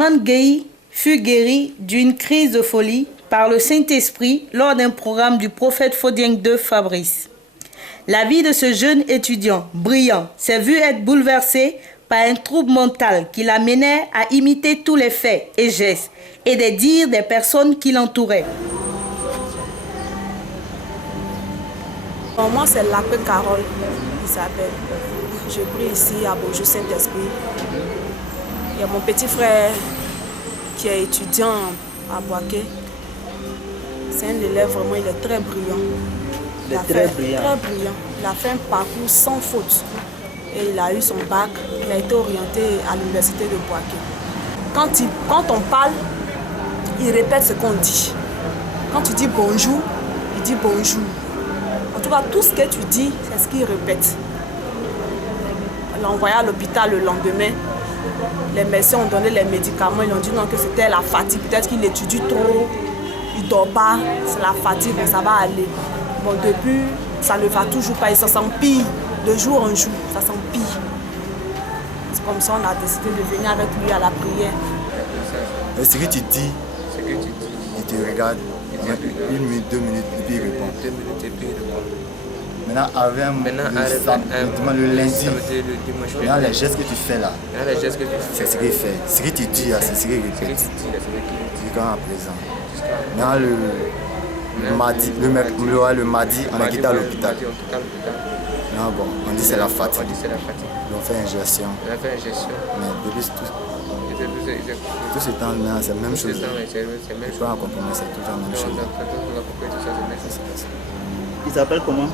Armand Gueye fut guéri d'une crise de folie par le Saint-Esprit lors d'un programme du prophète Fodien II Fabrice. La vie de ce jeune étudiant brillant s'est vue être bouleversée par un trouble mental qui l'amenait à imiter tous les faits et gestes et des dires des personnes qui l'entouraient. Moi, c'est l'appel Carole qui s'appelle. Je prie ici à Beaujeu Saint-Esprit. Il y a mon petit frère qui est étudiant à Boaké. C'est un élève vraiment, il est très brillant. Très brillant. Il a fait un parcours sans faute. Et il a eu son bac. Il a été orienté à l'université de Boaké. Quand on parle, il répète ce qu'on dit. Quand tu dis bonjour, il dit bonjour. En tout cas, tout ce que tu dis, c'est ce qu'il répète. On l'a envoyé à l'hôpital le lendemain. Les médecins ont donné les médicaments. Ils ont dit non, que c'était la fatigue. Peut-être qu'il étudie trop. Il ne dort pas. C'est la fatigue, mais ça va aller. Bon, depuis, ça ne va toujours pas. Et ça s'empire. De jour en jour, ça s'empire. C'est comme ça qu'on a décidé de venir avec lui à la prière. Et ce que tu dis, il te regarde. 1 minute, 2 minutes, et puis il répond. Maintenant, le lundi, maintenant, les gestes que tu fais là, c'est ce qu'il fait. Ce que tu dis là, c'est ce qu'il répète. Jusqu'à présent. Maintenant, le mardi, on a quitté à l'hôpital. Non, bon, on dit c'est la fatigue. On fait injection. Mais depuis tout ce temps, c'est la même chose. Je peux en comprendre, c'est toujours la même chose. Il s'appelle comment?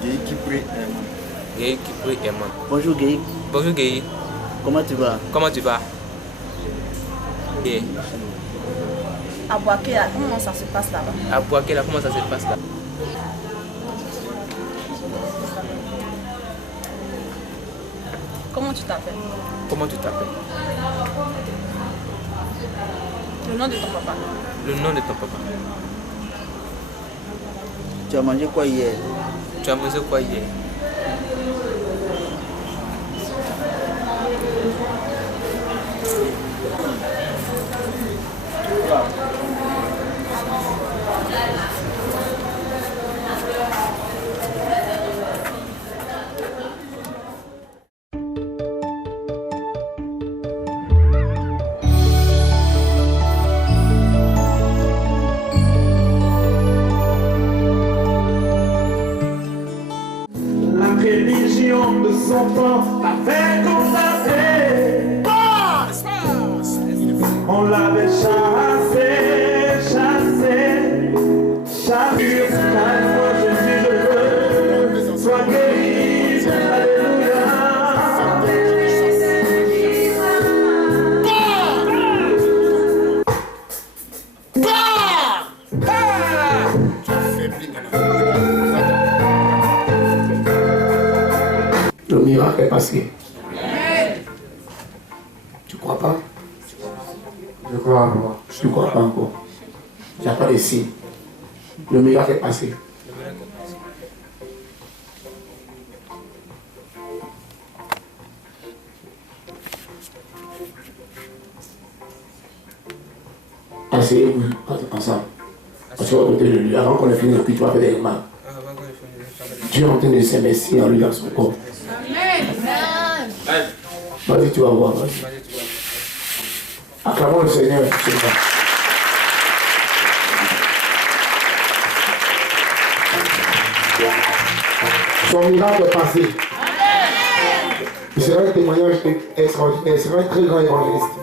Gueye Kipré Emma. Bonjour Gueye. Bonjour Gueye. Comment tu vas? Bien. À Boaké, comment ça se passe là-bas? À Boaké, comment ça se passe là? Comment tu t'appelles? Le nom de ton papa. Tu as mangé quoi hier? De son temps a fait condamner. On l'avait chassé. Car moi Jésus je veux, sois guéri, alléluia. Le miracle est passé. Tu crois pas? Je crois encore. Tu ne crois pas encore. Il n'y a pas de signe. Le miracle est passé. Asseyez-vous ensemble. Parce qu'on va côté de lui. Avant qu'on ait fini le culte, tu vas faire des remarques. Dieu est en train de s'investir en lui dans son corps. Vas-y, tu vas voir. Acclamons le Seigneur. Son miracle est passé. Il sera un témoignage extraordinaire. Il sera un très grand évangéliste.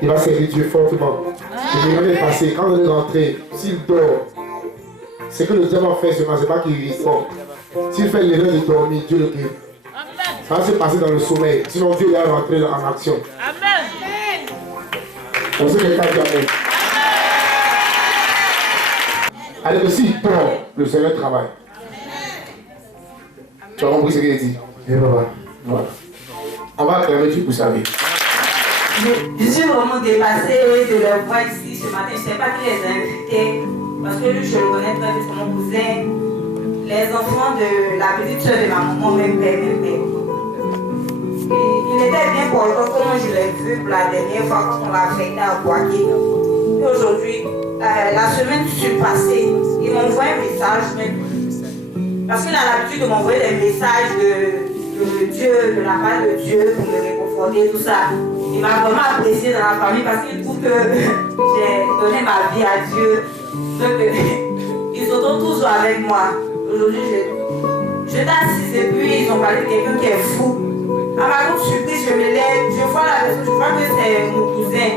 Il va servir Dieu fortement. Le miracle est passé. Quand on est rentré, s'il dort, ce que le diable a fait seulement, ce n'est pas qu'il répond. S'il fait l'erreur de dormir, Dieu le guérit. Ça va se passer dans le sommeil. Sinon, Dieu va rentrer en action. Amen. On sait que quelqu'un dit Amen. Allez, aussi, il dort, le Seigneur travaille. Tu as compris ce qu'il dit? Et voilà. On va acclamer Dieu pour sa vie. Je suis vraiment dépassée de les voir ici ce matin. Je ne sais pas qui les a invités, parce que lui, je le connais très bien, c'est mon cousin. Les enfants de la petite soeur de ma maman, même père. Il était bien portant comme je l'ai vu pour la dernière fois quand on l'a affecté à Boaké. Et aujourd'hui, la semaine surpassée, il m'envoie un message même. Parce qu'il a l'habitude de m'envoyer des messages de Dieu, de la part de Dieu, pour me réconforter, tout ça. Il m'a vraiment apprécié dans la famille parce qu'il trouve que j'ai donné ma vie à Dieu. Donc, ils sont toujours avec moi. Aujourd'hui, j'étais assise et puis ils ont parlé de quelqu'un qui est fou. À ma grande surprise, je me lève, je vois la personne, je vois que c'est mon cousin.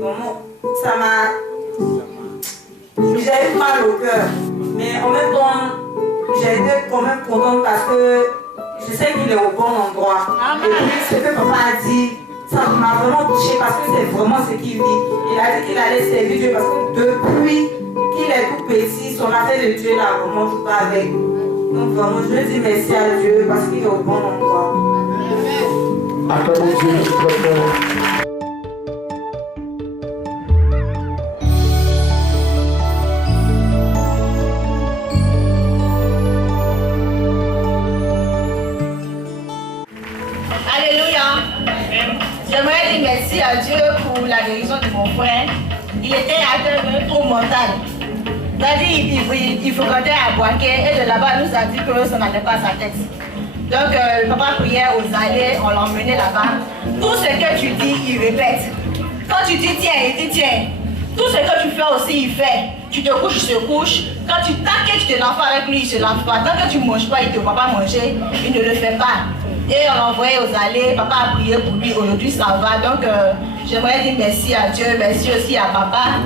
Donc, ça m'a... J'ai eu mal au cœur. Mais en même temps, j'ai été quand même contente parce que je sais qu'il est au bon endroit. Et puis, ce que papa a dit, ça m'a vraiment touché parce que c'est vraiment ce qu'il vit. Il a dit qu'il allait servir Dieu parce que depuis qu'il est tout petit, son affaire de Dieu là, vraiment, je pas avec. Donc vraiment, je dis merci à Dieu parce qu'il est au bon endroit. Acclamons Dieu très fort. J'aimerais dire merci à Dieu pour la guérison de mon frère. Il était atteint d'un trouble mental. C'est-à-dire il fréquentait à Boaké et de là-bas nous a dit que ça n'allait pas à sa tête. Donc le papa priait aux allées, on l'emmenait là-bas. Tout ce que tu dis, il répète. Quand tu dis tiens, il dit tiens. Tout ce que tu fais aussi, il fait. Tu te couches, il se couche. Quand tu t'inquiètes, tu te laves pas avec lui, il se lave pas. Tant que tu ne manges pas, il ne te voit pas manger, il ne le fait pas. Et on l'a envoyé aux allées, papa a prié pour lui, aujourd'hui ça va. Donc j'aimerais dire merci à Dieu, merci aussi à papa.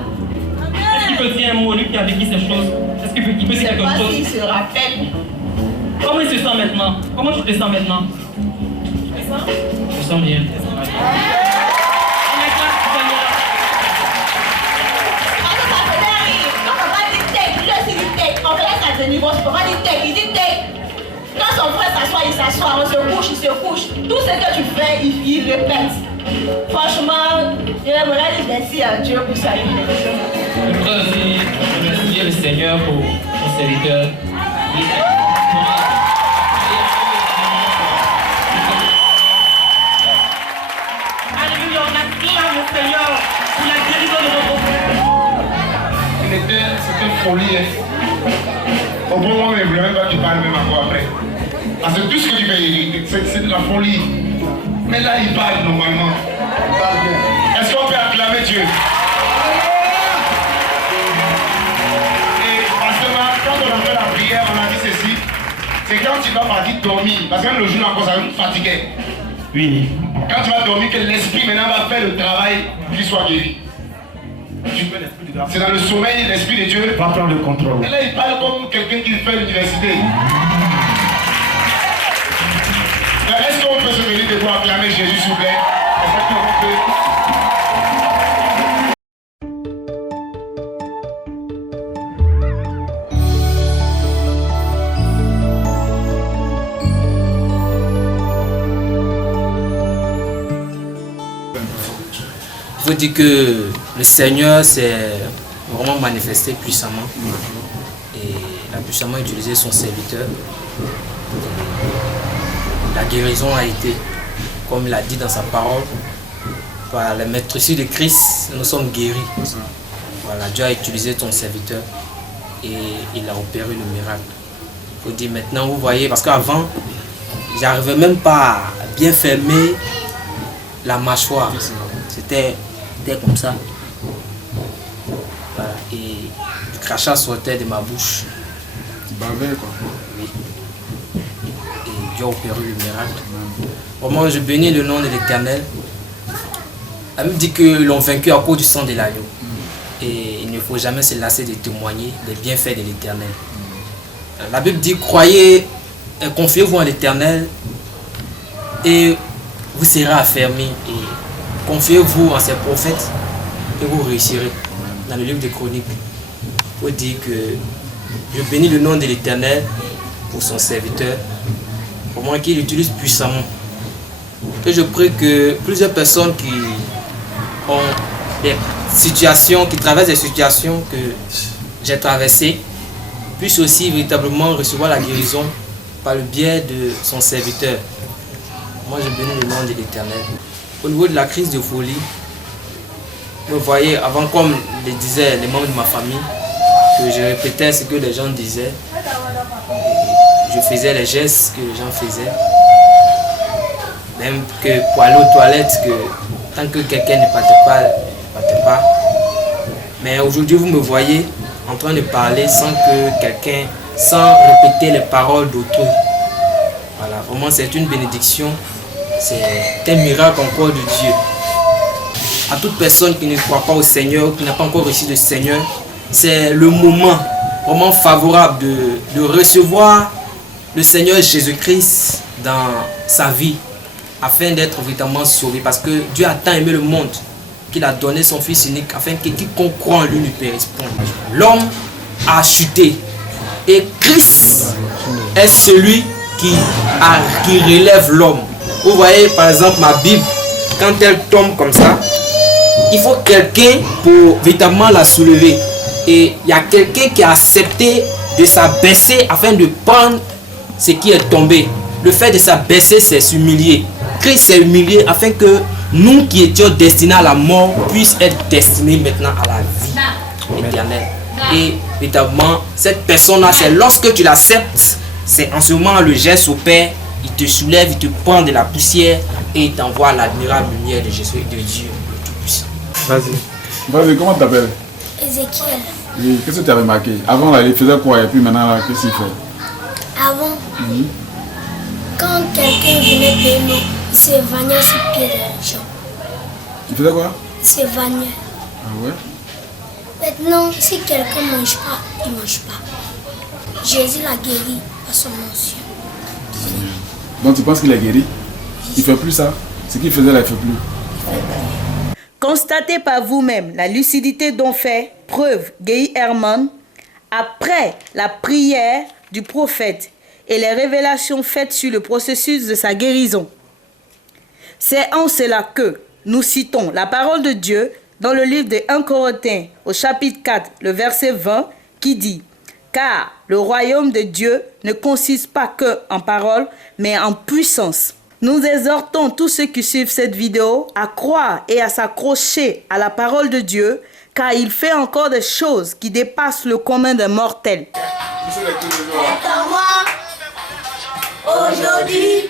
Est-ce qu'il peut dire un mot, lui qui a vécu ces choses? Est-ce qu'il peut dire quelque chose? Je ne sais pas s'il se rappelle. Comment il se sent maintenant? Comment tu te sens maintenant? Je me sens bien. On reste à ce niveau, je peux pas dire tech, il dit tech. Quand son frère s'assoit, il s'assoit, on se couche, il se couche. Tout ce que tu fais, il répète. Franchement, j'aimerais dire merci à Dieu pour ça. Je voudrais aussi remercier le Seigneur pour son serviteur. Alléluia, on acclame le Seigneur pour la guérison de notre frère. C'était une folie. Hein. Au bon moment, mais vraiment pas tu parles même encore après. Parce que tout ce que tu fais, c'est de la folie. Mais là, il parle normalement. Il parle bien. Est-ce qu'on peut acclamer Dieu? Et parce que quand on a fait la prière, on a dit ceci. C'est quand tu vas partir dormir. Parce que même le jour encore, ça va nous fatiguer. Oui. Quand tu vas dormir, que l'esprit maintenant va faire le travail qu'il soit guéri. C'est dans le sommeil, l'Esprit de Dieu va prendre le contrôle. Et là, il parle comme quelqu'un qui fait l'université. Est-ce qu'on peut se venir de vous acclamer Jésus, s'il vous plaît? Il faut dire que le Seigneur s'est vraiment manifesté puissamment et il a puissamment utilisé son serviteur. La guérison a été, comme il a dit dans sa parole, par la maîtrise de Christ, nous sommes guéris. Voilà, Dieu a utilisé ton serviteur et il a opéré le miracle. Il faut dire maintenant, vous voyez, parce qu'avant, j'arrivais même pas à bien fermer la mâchoire. C'était comme ça. Voilà. Et le crachat sortait de ma bouche. Tu bavais quoi? Oui. Et Dieu a opéré le miracle. Vraiment, je bénis le nom de l'Éternel. Elle me dit que l'on vaincu à cause du sang de l'agneau. Et il ne faut jamais se lasser de témoigner des bienfaits de l'Éternel. La Bible dit, croyez, confiez-vous en l'Éternel et vous serez affermis. Et confiez-vous en ses prophètes et vous réussirez. Dans le livre des Chroniques, il faut dire que je bénis le nom de l'Éternel pour son serviteur, pour moi qu'il utilise puissamment. Et je prie que plusieurs personnes qui ont des situations, qui traversent des situations que j'ai traversées, puissent aussi véritablement recevoir la guérison par le biais de son serviteur. Moi, je bénis le nom de l'Éternel. Au niveau de la crise de folie, vous voyez, avant, comme le disaient les membres de ma famille, que je répétais ce que les gens disaient. Je faisais les gestes que les gens faisaient. Même que pour aller aux toilettes, que tant que quelqu'un ne partait pas, ne partait pas. Mais aujourd'hui, vous me voyez en train de parler sans répéter les paroles d'autrui. Voilà, vraiment c'est une bénédiction, c'est un miracle encore de Dieu. À toute personne qui ne croit pas au Seigneur, qui n'a pas encore reçu le Seigneur, c'est le moment vraiment favorable de recevoir le Seigneur Jésus-Christ dans sa vie, afin d'être véritablement sauvé. Parce que Dieu a tant aimé le monde qu'il a donné son Fils unique, afin que quiconque croit en lui ne périsse point. L'homme a chuté et Christ est celui qui relève l'homme. Vous voyez par exemple ma Bible, quand elle tombe comme ça, il faut quelqu'un pour véritablement la soulever. Et il y a quelqu'un qui a accepté de s'abaisser afin de prendre ce qui est tombé. Le fait de s'abaisser, c'est s'humilier. Christ s'est humilié afin que nous qui étions destinés à la mort puissions être destinés maintenant à la vie éternelle. Et véritablement, cette personne-là, c'est lorsque tu l'acceptes, c'est en ce moment le geste au Père, il te soulève, il te prend de la poussière et il t'envoie à l'admirable lumière de Jésus et de Dieu le Tout-Puissant. Vas-y, comment tu t'appelles? Ézéchiel. Oui, qu'est-ce que tu as remarqué? Avant, là, il faisait quoi et puis maintenant, là, qu'est-ce qu'il fait? Avant, quand quelqu'un venait de nous, il s'évanouissait sur le pied des gens. Il faisait quoi? Il s'évanouissait. Ah ouais? Maintenant, si quelqu'un ne mange pas, il ne mange pas. Jésus l'a guéri par son onction. Donc tu penses qu'il est guéri? Il ne fait plus ça? Ce qu'il faisait là, il ne fait plus. Constatez par vous-même la lucidité dont fait preuve Guy Herman après la prière du prophète et les révélations faites sur le processus de sa guérison. C'est en cela que nous citons la parole de Dieu dans le livre de 1 Corinthiens au chapitre 4, le verset 20, qui dit « Car le royaume de Dieu ne consiste pas que en parole, mais en puissance. » Nous exhortons tous ceux qui suivent cette vidéo à croire et à s'accrocher à la parole de Dieu, car il fait encore des choses qui dépassent le commun des mortels. Aujourd'hui,